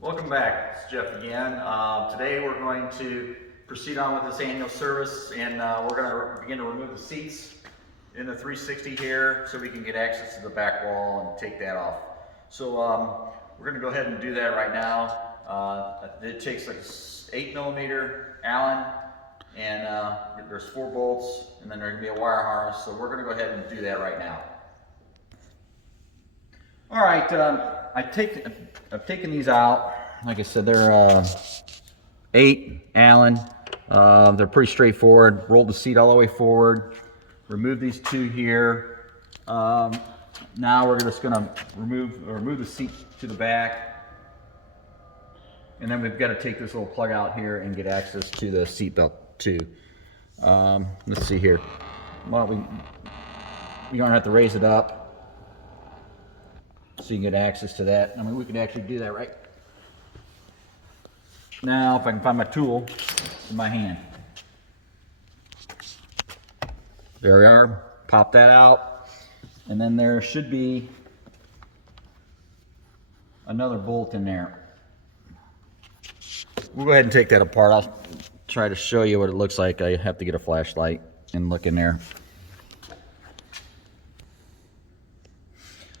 Welcome back, it's Jeff again. Today we're going to proceed on with this annual service, and we're going to begin to remove the seats in the 360 here so we can get access to the back wall and take that off. So we're going to go ahead and do that right now. It takes like 8mm Allen, and there's 4 bolts, and then there's going to be a wire harness, so we're going to go ahead and do that right now. All right, I've taken these out. Like I said, they're 8 Allen. They're pretty straightforward. Rolled the seat all the way forward. Remove these 2 here. Now we're just going to remove the seat to the back, and then we've got to take this little plug out here and get access to the seat belt too. Let's see here. Well, you don't have to raise it up, so you can get access to that. I mean, we can actually do that right now if I can find my tool in my hand. There we are. Pop that out, and then there should be another bolt in there. We'll go ahead and take that apart. I'll try to show you what it looks like. I have to get a flashlight and look in there.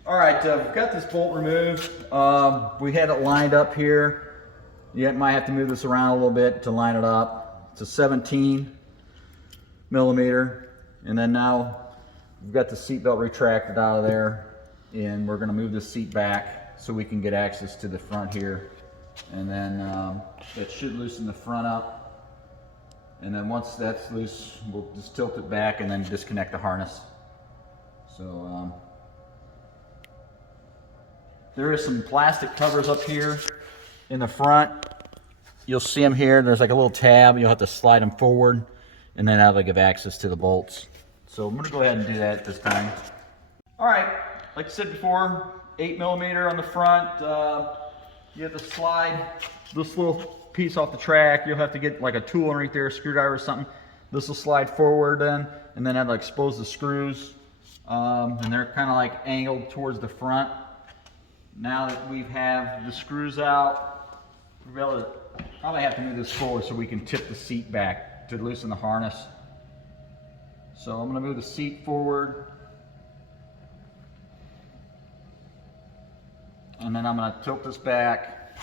All right, we've got this bolt removed. We had it lined up here. You might have to move this around a little bit to line it up. It's a 17mm, and then now we've got the seat belt retracted out of there, and we're going to move the seat back so we can get access to the front here, and then that should loosen the front up. And then once that's loose, we'll just tilt it back and then disconnect the harness. So there is some plastic covers up here in the front. You'll see them here. There's like a little tab. You'll have to slide them forward, and then that'll give access to the bolts. So I'm going to go ahead and do that this time. All right, like I said before, 8mm on the front. You have to slide this little piece off the track. You'll have to get like a tool right there, a screwdriver or something. This will slide forward then, and then that'll expose the screws. And they're kind of like angled towards the front. Now that we have the screws out, we'll probably have to move this forward so we can tip the seat back to loosen the harness. So I'm going to move the seat forward, and then I'm going to tilt this back,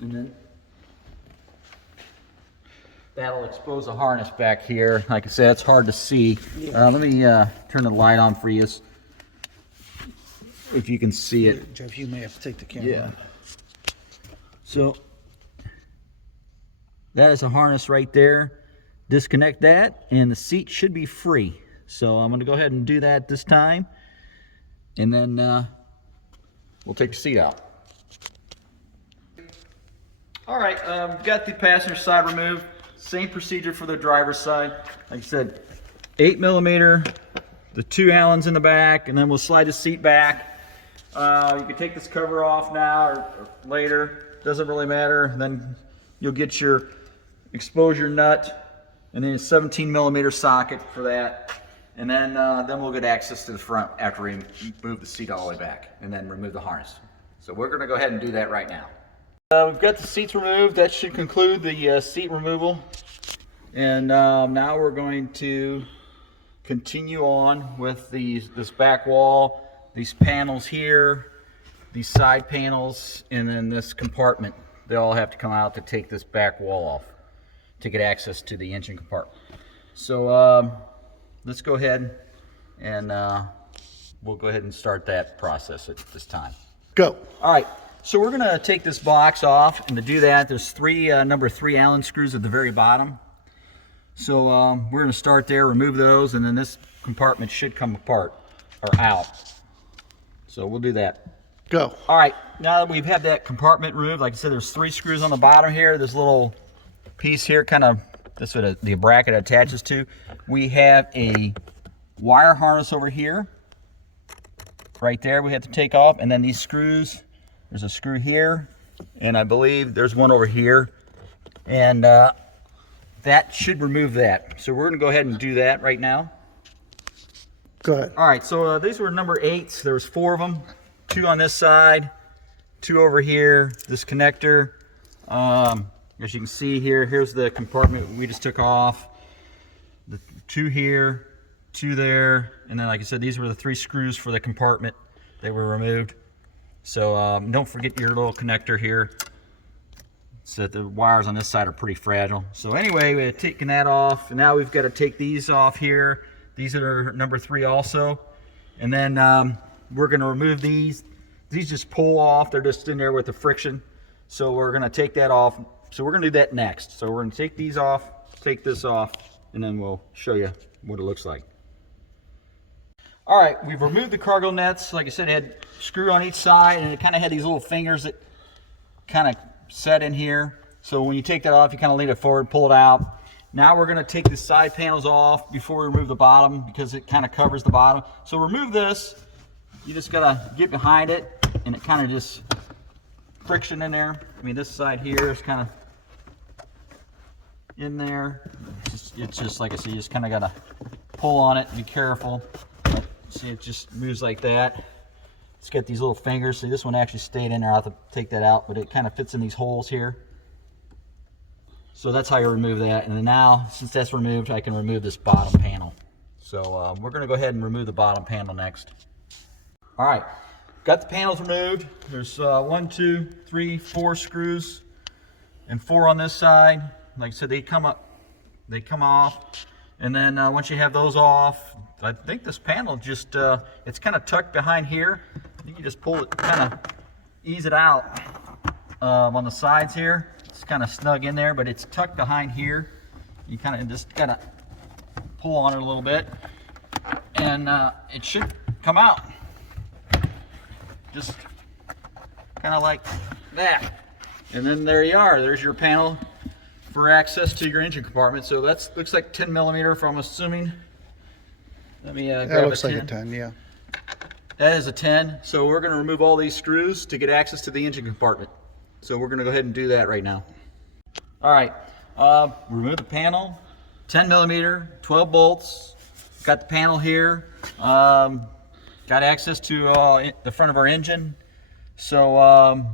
and then that'll expose the harness back here. Like I said, it's hard to see. Let me turn the light on for you, if you can see it. Jeff, you may have to take the camera. Yeah. So that is a harness right there. Disconnect that, and the seat should be free. So I'm going to go ahead and do that this time, and then we'll take the seat out. All right, got the passenger side removed. Same procedure for the driver's side. Like I said, 8mm, the 2 Allens in the back, and then we'll slide the seat back. You can take this cover off now or later, doesn't really matter. Then you'll get your exposure nut, and then a 17mm socket for that, and then we'll get access to the front after we move the seat all the way back and then remove the harness. So we're going to go ahead and do that right now. We've got the seats removed. That should conclude the seat removal, and now we're going to continue on with this back wall. These panels here, these side panels, and then this compartment. They all have to come out to take this back wall off to get access to the engine compartment. So let's go ahead and we'll go ahead and start that process at this time. Go. All right, so we're gonna take this box off, and to do that, there's number 3 Allen screws at the very bottom. So we're gonna start there, remove those, and then this compartment should come apart or out. So we'll do that. Go. All right, now that we've had that compartment removed, like I said, there's 3 screws on the bottom here. This little piece here, that's what the bracket attaches to. We have a wire harness over here, right there. We have to take off, and then these screws. There's a screw here, and I believe there's one over here, and that should remove that. So we're going to go ahead and do that right now. Go ahead. All right, so these were number 8s. There was 4 of them, 2 on this side, two over here, this connector. As you can see here, here's the compartment we just took off. The two here, two there, and then like I said, these were the 3 screws for the compartment. They were removed. So don't forget your little connector here. So the wires on this side are pretty fragile. So anyway, we've taken that off, and now we've got to take these off here. These are number 3 also. And then we're going to remove these. These just pull off. They're just in there with the friction. So we're going to take that off. So we're going to do that next. So we're going to take these off, take this off, and then we'll show you what it looks like. All right, we've removed the cargo nets. Like I said, it had a screw on each side, and it kind of had these little fingers that kind of set in here. So when you take that off, you kind of lean it forward, pull it out. Now we're going to take the side panels off before we remove the bottom, because it kind of covers the bottom. So remove this. You just got to get behind it, and it kind of just friction in there. I mean, this side here is kind of in there. It's just like I said, you just kind of got to pull on it. Be careful. But see, it just moves like that. It's got these little fingers. See, this one actually stayed in there. I'll have to take that out, but it kind of fits in these holes here. So that's how you remove that. And then now, since that's removed, I can remove this bottom panel. So we're going to go ahead and remove the bottom panel next. All right, got the panels removed. There's 1, 2, 3, 4 screws, and 4 on this side. Like I said, they come off, and then once you have those off, I think this panel just it's kind of tucked behind here. You can just pull it, kind of ease it out on the sides here. It's kind of snug in there, but it's tucked behind here. You kind of just gotta pull on it a little bit, and it should come out just kind of like that. And then there you are. There's your panel for access to your engine compartment. So that looks like 10 millimeter, if I'm assuming. Let me grab that looks a 10. like a 10, yeah. That is a 10. So we're going to remove all these screws to get access to the engine compartment. So we're going to go ahead and do that right now. All right, remove the panel, 10 millimeter, 12 bolts. Got the panel here. Got access to the front of our engine. So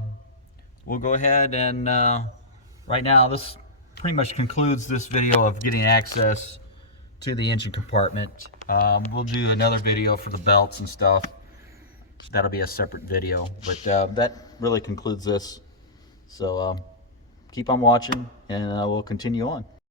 we'll go ahead and right now, this pretty much concludes this video of getting access to the engine compartment. We'll do another video for the belts and stuff. That'll be a separate video, but that really concludes this. So keep on watching, and we'll continue on.